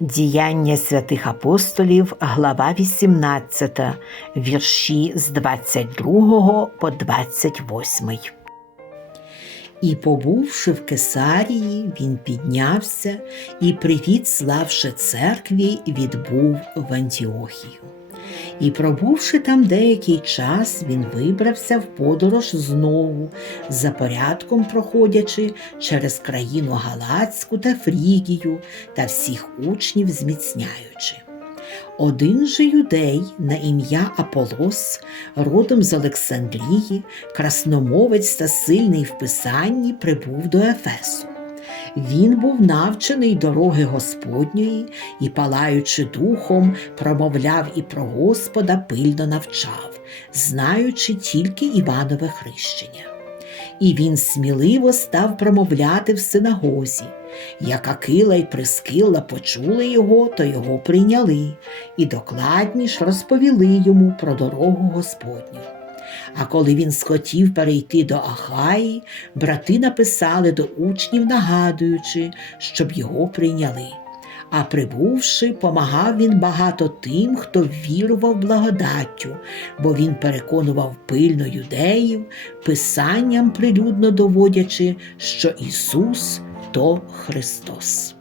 Діяння святих апостолів, глава 18, вірші з 22 по 28. І, побувши в Кесарії, він піднявся і, привіт, славши церкві, відбув в Антіохію. І, пробувши там деякий час, він вибрався в подорож знову, за порядком проходячи через країну Галацьку та Фрігію та всіх учнів зміцняючи. Один же юдей на ім'я Аполос, родом з Олександрії, красномовець та сильний в писанні, прибув до Ефесу. Він був навчений дороги Господньої і, палаючи духом, промовляв і про Господа пильно навчав, знаючи тільки Іванове хрещення. І він сміливо став промовляти в синагозі. Як Акила й Прискилла почули його, то його прийняли, і докладніш розповіли йому про дорогу Господню. А коли він схотів перейти до Ахаї, брати написали до учнів, нагадуючи, щоб його прийняли. А прибувши, помагав він багато тим, хто вірував благодаттю, бо він переконував пильно юдеїв, писанням прилюдно доводячи, що Ісус то Христос.